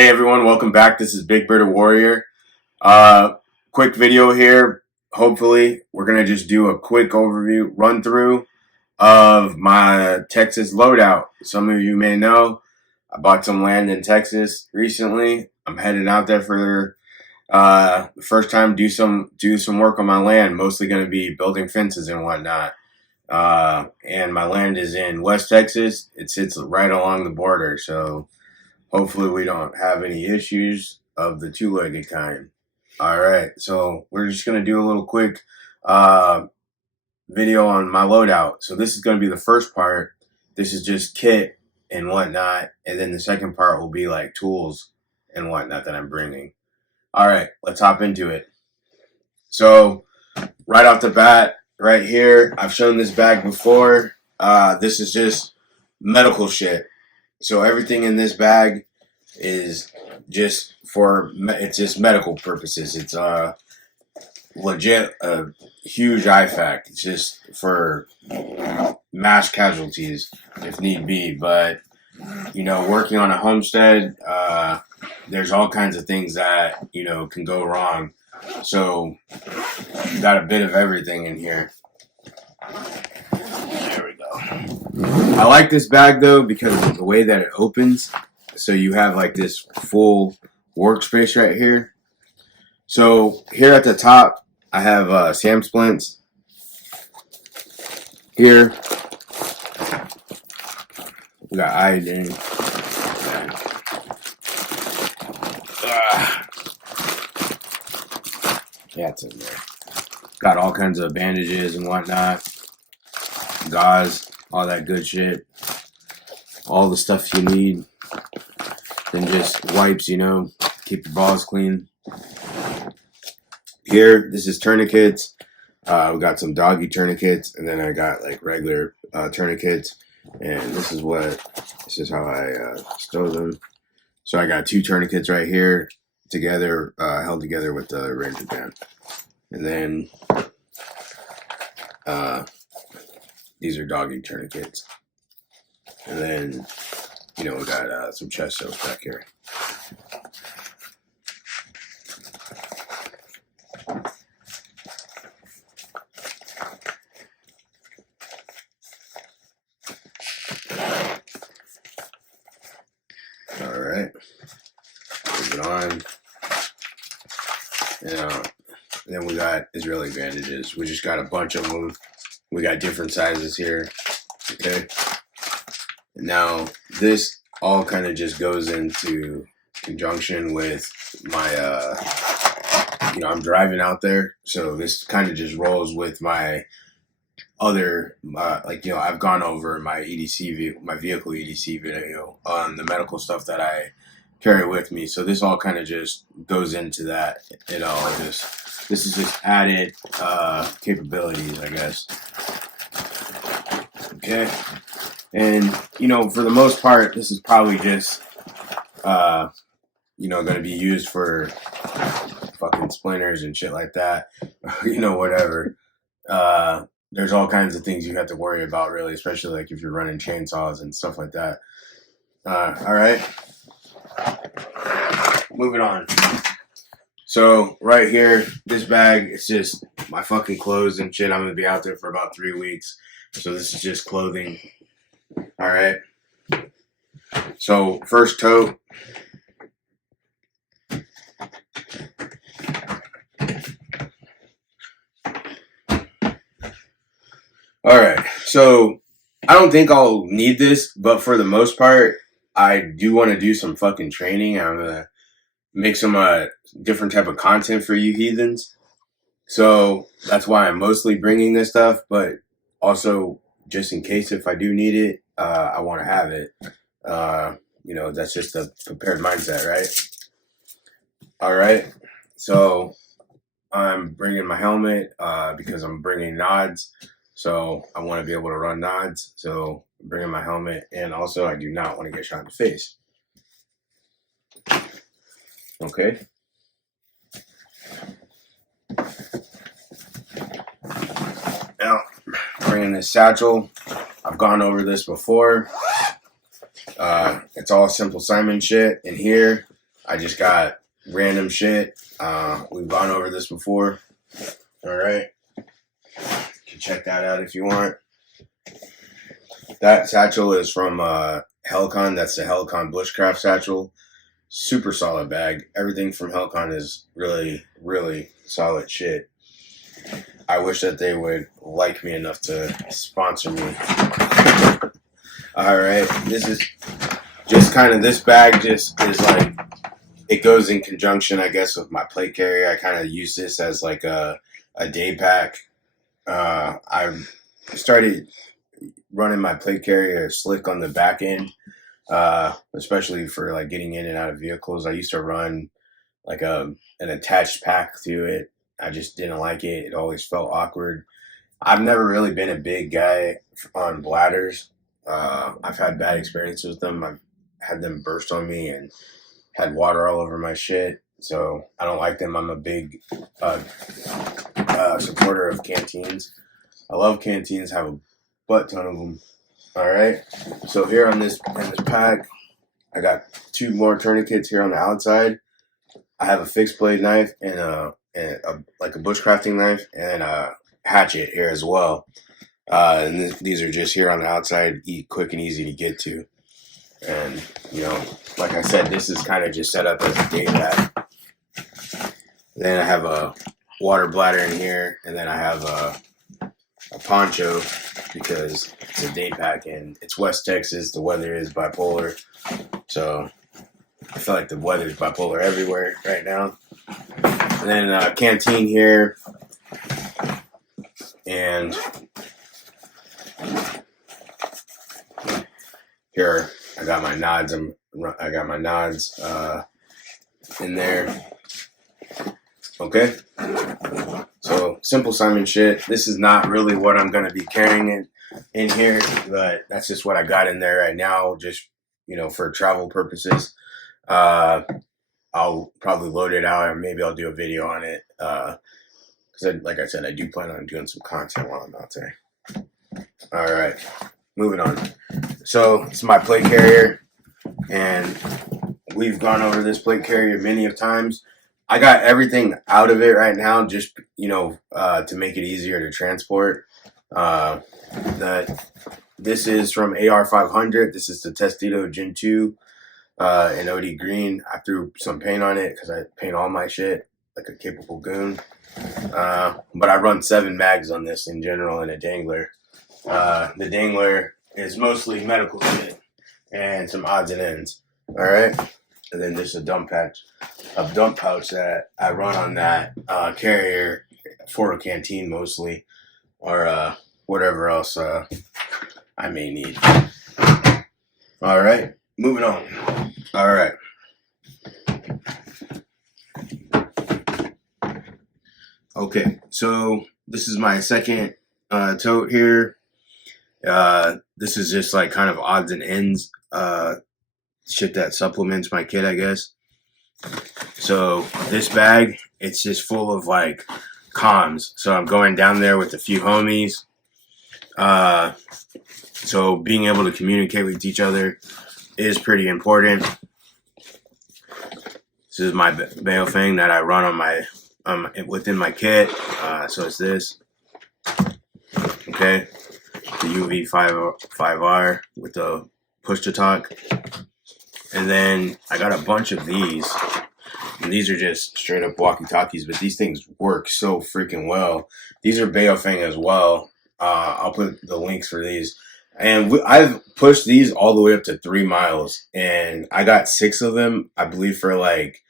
Hey everyone, welcome back. This is Big Bird Warrior. Uh, Quick video here. Hopefully, we're gonna just do a quick overview run through of my Texas loadout. Some of you may know I bought some land in Texas recently. I'm headed out there for the first time do some work on my land. Mostly gonna be building fences and whatnot. And my land is in West Texas. It sits right along the border, so hopefully we don't have any issues of the two-legged kind. All right, so we're just gonna do a little quick video on my loadout. So this is gonna be the first part. This is just kit and whatnot, and then the second part will be like tools and whatnot that I'm bringing. All right, let's hop into it. So right off the bat, right here, I've shown this bag before. This is just medical shit. So everything in this bag is just it's just medical purposes. It's legit a huge IFAC. It's just for mass casualties if need be. But you know, working on a homestead, there's all kinds of things that can go wrong. So you got a bit of everything in here. There we go. I like this bag though because of the way that it opens. So you have like this full workspace right here. So here at the top, I have SAM splints. Here, we got iodine. Yeah, it's in there. Got all kinds of bandages and whatnot. Gauze, all that good shit. All the stuff you need. Then just wipes, keep your balls clean. Here, this is tourniquets. We got some doggy tourniquets, and then I got like regular tourniquets. And this is how I stow them. So I got two tourniquets right here, together, held together with the Ranger band. And then these are doggy tourniquets. And then, we got some chest soaks back here. All right, moving on. Then we got Israeli bandages. We just got a bunch of them. We got different sizes here. Okay. Now, this all kind of just goes into conjunction with my, I'm driving out there. So this kind of just rolls with my other, I've gone over my my vehicle EDC video on the medical stuff that I carry with me. So this all kind of just goes into that, this is just added capabilities, I guess. Okay. And, for the most part, this is probably just, going to be used for fucking splinters and shit like that. Whatever. There's all kinds of things you have to worry about, really, especially like if you're running chainsaws and stuff like that. All right. Moving on. So right here, this bag, it's just my fucking clothes and shit. I'm going to be out there for about 3 weeks. So this is just clothing. All right. So first tote. All right. So I don't think I'll need this, but for the most part, I do want to do some fucking training. I'm going to make some different type of content for you heathens. So that's why I'm mostly bringing this stuff, but also just in case if I do need it, I want to have it. That's just a prepared mindset, right? All right. So I'm bringing my helmet because I'm bringing nods. So I want to be able to run nods. So I'm bringing my helmet, and also I do not want to get shot in the face. Okay. Now, bringing this satchel. I've gone over this before. It's all Simple Simon shit in here. I just got random shit. We've gone over this before. All right. You can check that out if you want. That satchel is from Helcon. That's the Helcon Bushcraft satchel. Super solid bag. Everything from Helcon is really, really solid shit. I wish that they would like me enough to sponsor me. All right. This is just kind of, this bag just is like, it goes in conjunction, I guess, with my plate carrier. I kind of use this as like a day pack. I started running my plate carrier slick on the back end, especially for like getting in and out of vehicles. I used to run like an attached pack to it. I just didn't like it. It always felt awkward. I've never really been a big guy on bladders. I've had bad experiences with them. I've had them burst on me and had water all over my shit. So I don't like them. I'm a big supporter of canteens. I love canteens. Have a butt ton of them. All right. So here on this pack, I got 2 more tourniquets here on the outside. I have a fixed blade knife and like a bushcrafting knife and a hatchet here as well. And these are just here on the outside, quick and easy to get to. And you know, like I said, this is kind of just set up as a day pack. Then I have a water bladder in here, and then I have a poncho because it's a day pack and it's West Texas. The weather is bipolar, so I feel like the weather is bipolar everywhere right now. And then a canteen here, and here I got my nods. I got my nods in there. Okay. So Simple Simon shit. This is not really what I'm gonna be carrying in here, but that's just what I got in there right now, just for travel purposes. I'll probably load it out and maybe I'll do a video on it. Because like I said, I do plan on doing some content while I'm out there. All right, moving on. So it's my plate carrier, and we've gone over this plate carrier many of times. I got everything out of it right now, just to make it easier to transport. This is from AR500. This is the Testito Gen 2 in OD green. I threw some paint on it because I paint all my shit like a capable goon. But I run 7 mags on this in general in a dangler. The dangler is mostly medical shit and some odds and ends. All right. And then there's a dump pouch that I run on that carrier for a canteen mostly, or whatever else I may need. All right, moving on. All right. Okay, so this is my second tote here. This is just like kind of odds and ends shit that supplements my kit, I guess. So this bag, it's just full of like comms. So I'm going down there with a few homies. So being able to communicate with each other is pretty important. This is my Baofeng that I run on my within my kit. So it's this. Okay, the UV5R with the push to talk. And then I got a bunch of these. And these are just straight up walkie-talkies, but these things work so freaking well. These are Baofeng as well. I'll put the links for these. And I've pushed these all the way up to 3 miles. And I got 6 of them, I believe, for like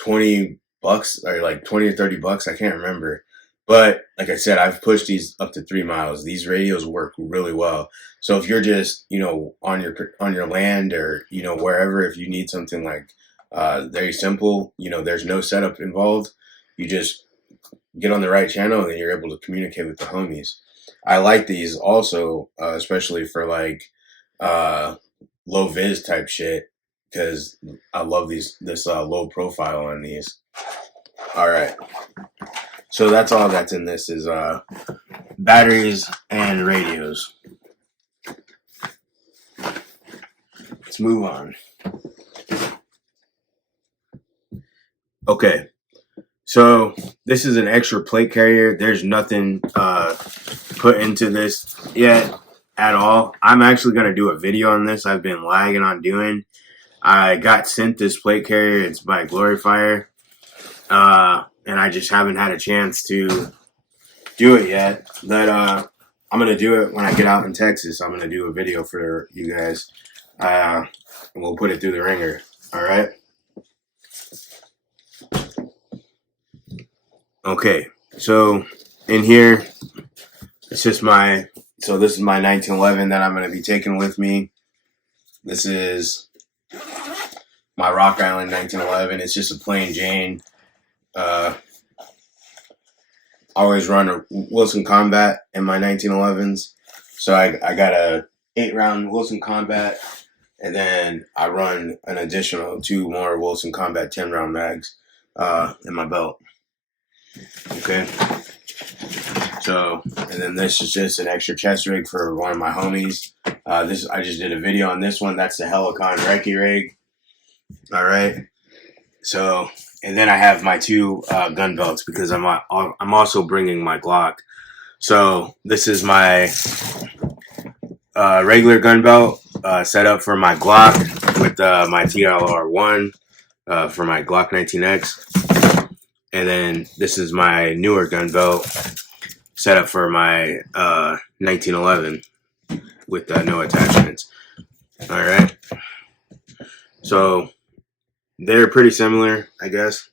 $20 or like 20 or $30. I can't remember. But like I said, I've pushed these up to 3 miles. These radios work really well. So if you're just, on your land or, wherever, if you need something like very simple, there's no setup involved. You just get on the right channel and then you're able to communicate with the homies. I like these also, especially for like low vis type shit, because I love this low profile on these. All right. So that's all that's in this is batteries and radios. Let's move on. Okay, so this is an extra plate carrier. There's nothing put into this yet at all. I'm actually going to do a video on this. I've been lagging on doing. I got sent this plate carrier. It's by Glorifier. And I just haven't had a chance to do it yet. But I'm going to do it when I get out in Texas. I'm going to do a video for you guys. And we'll put it through the ringer. All right? Okay. So in here, it's just my... So this is my 1911 that I'm going to be taking with me. This is my Rock Island 1911. It's just a plain Jane. I always run a Wilson Combat in my 1911s. So I got a 8-round Wilson Combat, and then I run an additional 2 more Wilson Combat 10-round mags in my belt. Okay. So, and then this is just an extra chest rig for one of my homies. I just did a video on this one. That's the Helicon Recce rig. All right. So, and then I have my 2 gun belts because I'm also bringing my Glock. So this is my regular gun belt set up for my Glock with my TLR1 for my Glock 19X. And then this is my newer gun belt set up for my 1911 with no attachments. All right. So they're pretty similar, I guess.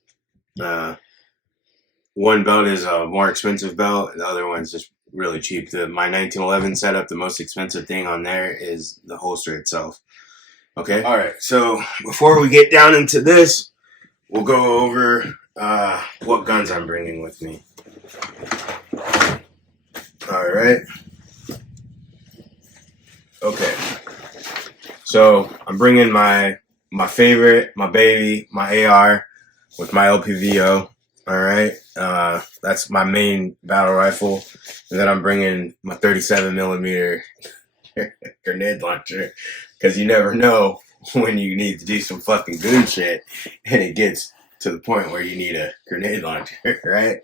One belt is a more expensive belt, and the other one's just really cheap. My 1911 setup, the most expensive thing on there is the holster itself. Okay. All right. So before we get down into this, we'll go over what guns I'm bringing with me. All right. Okay. So I'm bringing my favorite, my baby, my AR with my LPVO. All right. That's my main battle rifle. And then I'm bringing my 37 millimeter grenade launcher, because you never know when you need to do some fucking goon shit and it gets to the point where you need a grenade launcher, right?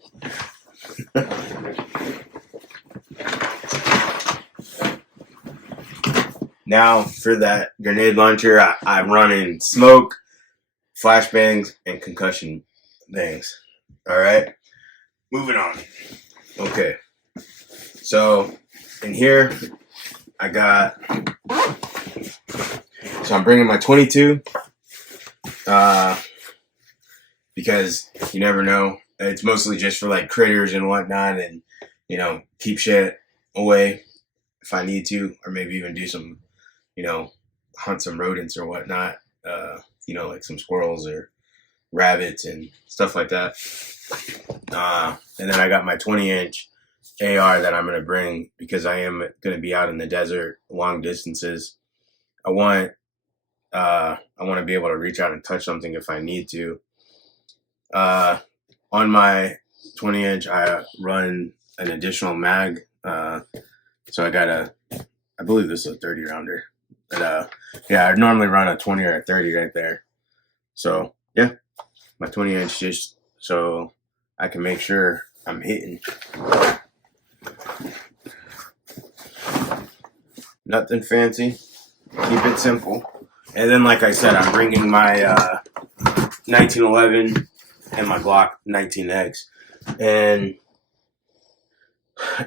Now for that grenade launcher, I'm running smoke, flashbangs, and concussion bangs. All right, moving on. Okay, so in here I got. So I'm bringing my 22 because you never know. It's mostly just for like critters and whatnot, and keep shit away if I need to, or maybe even do some, hunt some rodents or whatnot. Like some squirrels or rabbits and stuff like that. And then I got my 20-inch AR that I'm going to bring because I am going to be out in the desert long distances. I want to be able to reach out and touch something if I need to. On my 20-inch, I run an additional mag. So I believe this is a 30 rounder. But I normally run a 20 or a 30 right there. So yeah, my 20-inch just so I can make sure I'm hitting. Nothing fancy. Keep it simple. And then, like I said, I'm bringing my 1911 and my Glock 19X. And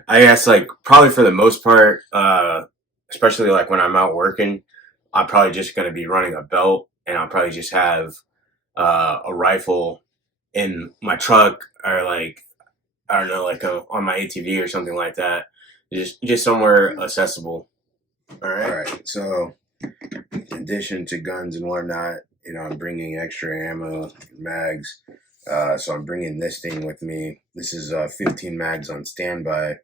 I guess, like, probably for the most part, especially like when I'm out working, I'm probably just going to be running a belt, and I'll probably just have a rifle in my truck, or like, I don't know, like on my ATV or something like that. Just somewhere accessible. All right. So in addition to guns and whatnot, I'm bringing extra ammo, mags. So I'm bringing this thing with me. This is 15 mags on standby.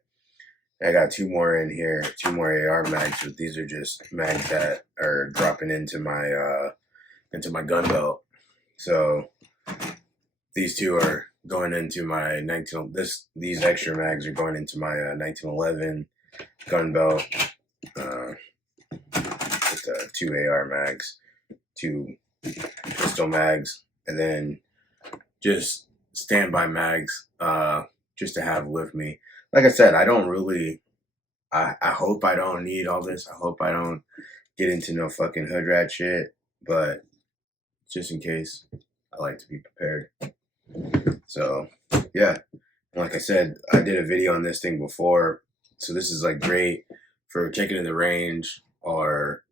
I got 2 more in here, 2 more AR mags, but these are just mags that are dropping into my gun belt. So these 2 are going into my these extra mags are going into my 1911 gun belt with 2 AR mags, 2 pistol mags, and then just standby mags, just to have with me. Like I said, I don't really. I hope I don't need all this. I hope I don't get into no fucking hood rat shit. But just in case, I like to be prepared. So yeah, like I said, I did a video on this thing before, so this is like great for taking to the range, or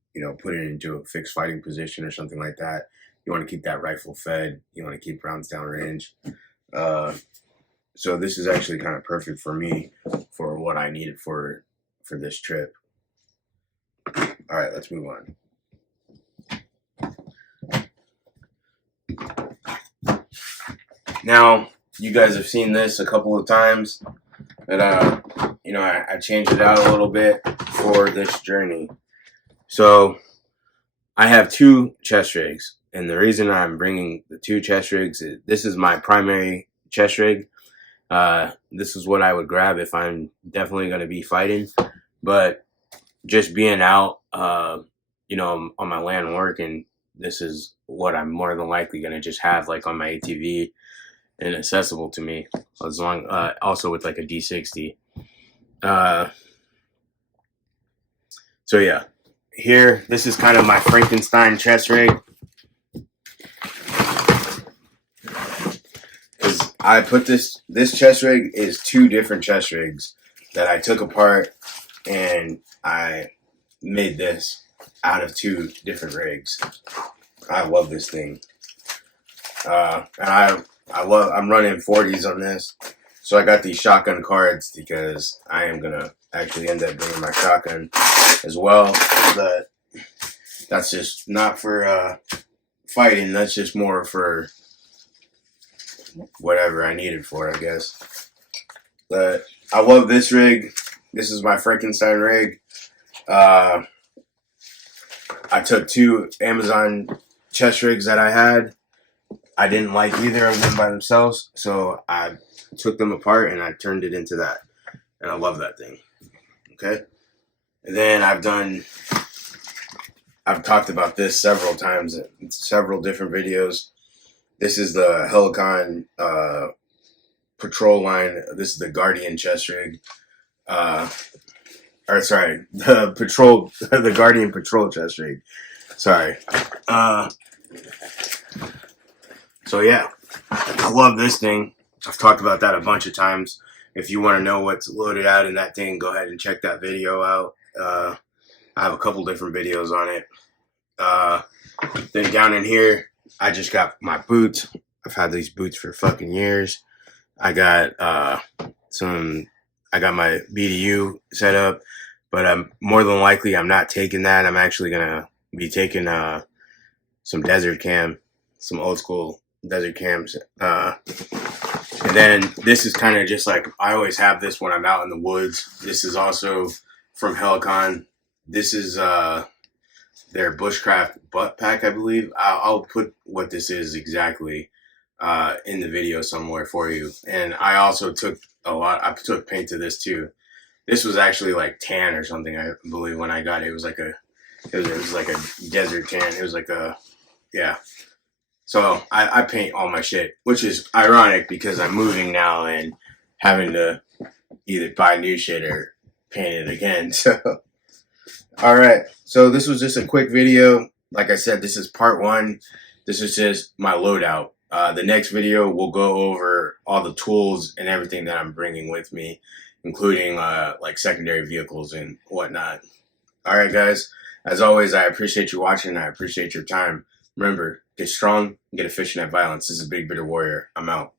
putting it into a fixed fighting position or something like that. You want to keep that rifle fed. You want to keep rounds down range. So this is actually kind of perfect for me for what I needed for this trip. All right, let's move on. Now, you guys have seen this a couple of times, but I changed it out a little bit for this journey. So I have 2 chest rigs, and the reason I'm bringing the 2 chest rigs is this is my primary chest rig. This is what I would grab if I'm definitely going to be fighting, but just being out, on my land working, this is what I'm more than likely going to just have like on my ATV and accessible to me, as long also with like a D60. So yeah, here, this is kind of my Frankenstein chest rig, because I put this chest rig is 2 different chest rigs that I took apart, and I made this out of 2 different rigs. I love this thing, and I'm running 40s on this, so I got these shotgun cards because I am gonna actually end up bringing my shotgun as well. But that's just not for fighting. That's just more for whatever I need it for, I guess. But I love this rig. This is my Frankenstein rig. I took 2 Amazon chest rigs that I had. I didn't like either of them by themselves, so I took them apart and I turned it into that. And I love that thing. Okay? And then I've talked about this several times in several different videos. This is the Helicon patrol line. This is the Guardian chest rig. The Guardian patrol chest rig. Sorry. So yeah, I love this thing. I've talked about that a bunch of times. If you want to know what's loaded out in that thing, go ahead and check that video out. I have a couple different videos on it. Then down in here, I just got my boots. I've had these boots for fucking years. I got my BDU set up, but I'm more than likely I'm not taking that. I'm actually gonna be taking some desert cam, some old school desert cams. And then this is kind of just like, I always have this when I'm out in the woods. This is also from Helicon. This is their bushcraft butt pack, I believe. I'll put what this is exactly in the video somewhere for you. And I also took I took paint to this too. This was actually like tan or something, I believe, when I got it. It was like a desert tan. It was like yeah. So I paint all my shit, which is ironic because I'm moving now and having to either buy new shit or paint it again. So, all right. So this was just a quick video. Like I said, this is part 1. This is just my loadout. The next video will go over all the tools and everything that I'm bringing with me, including like secondary vehicles and whatnot. All right, guys. As always, I appreciate you watching. I appreciate your time. Remember, get strong, get efficient at violence. This is Big Bitter Warrior. I'm out.